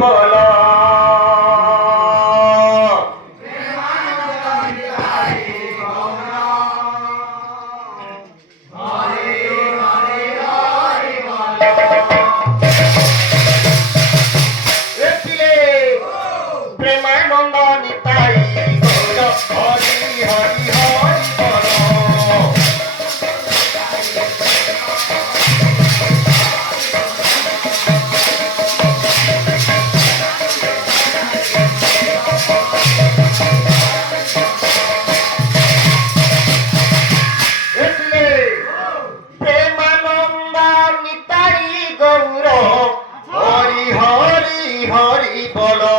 বলো প্রেমানন্দ নিতাই গৌর হরি হরি হরি বলো প্রেমানন্দ নিতাই গৌর হরি হরি হরি বলো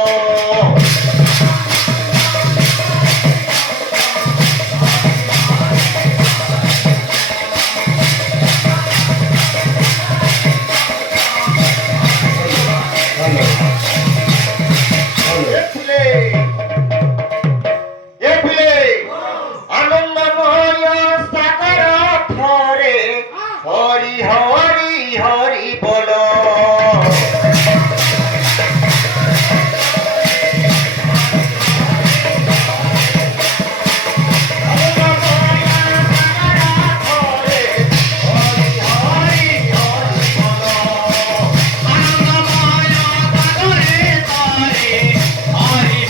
আনন্দময় সাগর ধরে হরি হরি হরি বলো প্রেমানন্দ নিতাই গৌর হরি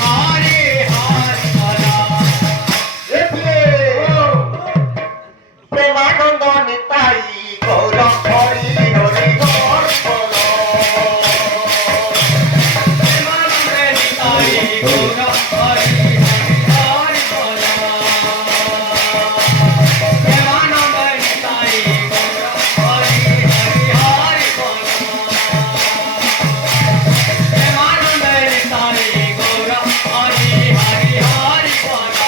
হরি হরি বলো প্রেমানন্দ নিতাই গৌর হরি হরি বলো প্রেমানন্দ নিতাই গৌর হরি হরি হরি বলো প্রেমানন্দ নিতাই গৌর হরি হরি হরি বলো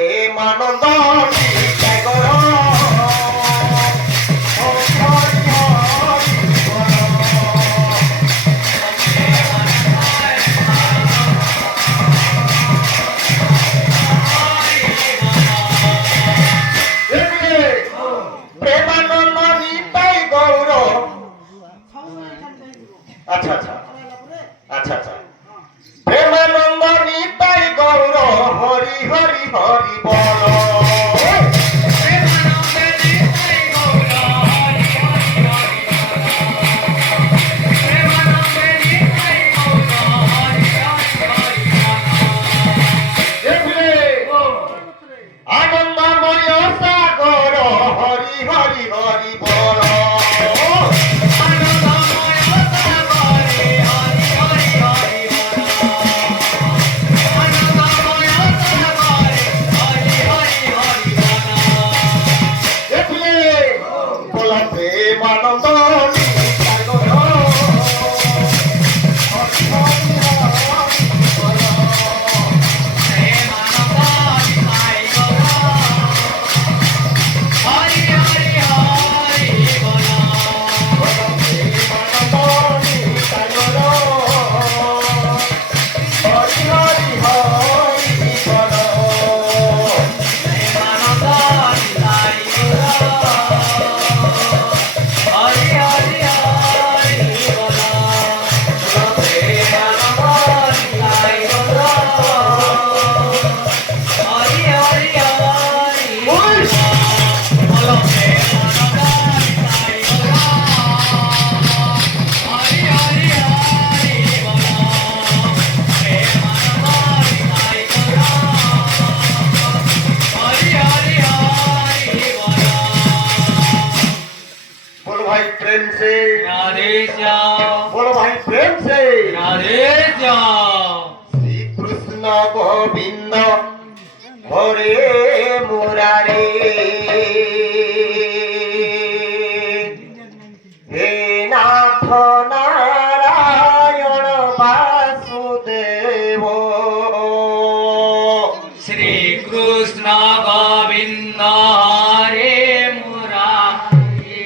প্রেমানন্দ নিতাই গৌর হরি হরি বলো প্রেমানন্দ নিতাই গৌর আচ্ছা আচ্ছা আচ্ছা আচ্ছা প্রেমানন্দ নিতাই গৌর হরি হরি হরি বলো প্রেমানন্দ নিতাই গৌর হরি হরি হরি প্রেমানন্দ নিতাই গৌর হরি হরি হরি আনন্দময় সাগর হরি হরি হরি বলো আনন্দময় সাগর হরি হরি হরি বলো আনন্দময় সাগর হরি হরি হরি বলো প্রেমানন্দ নিতাই গৌর হরি হরি হরি বলো प्रेम से राधे श्याम, बोलो भाई प्रेम से राधे श्याम। श्री कृष्ण गोविंद हरे मुरारे हे नाथ नारायण वासुदेव श्री कृष्ण गोविंद हरे मुरारी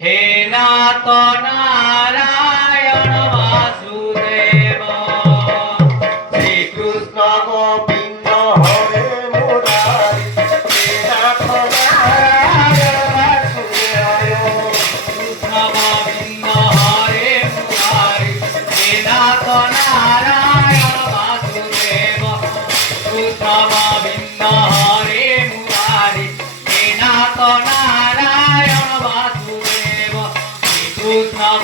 हे नाथ नारायण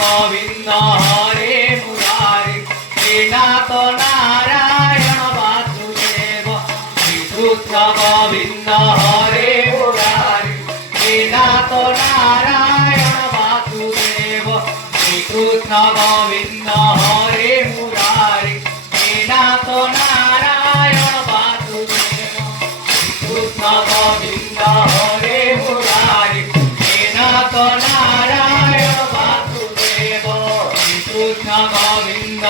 গোবিন্দ হরে মুরারি শ্রীনাথ নারায়ণ বাসুদেব শ্রীকৃষ্ণ গোবিন্দ হরে মুরারি শ্রীনাথ নারায়ণ বাসুদেব শ্রীকৃষ্ণ গোবিন্দ হরে মুরারি শ্রীনাথ নারায়ণ বাসুদেব কৃষ্ণ গোবিন্দ হরে মুরারি শ্রীনাথ নারায়ণ বাসুদেব কৃষ্ণ গোবিন্দ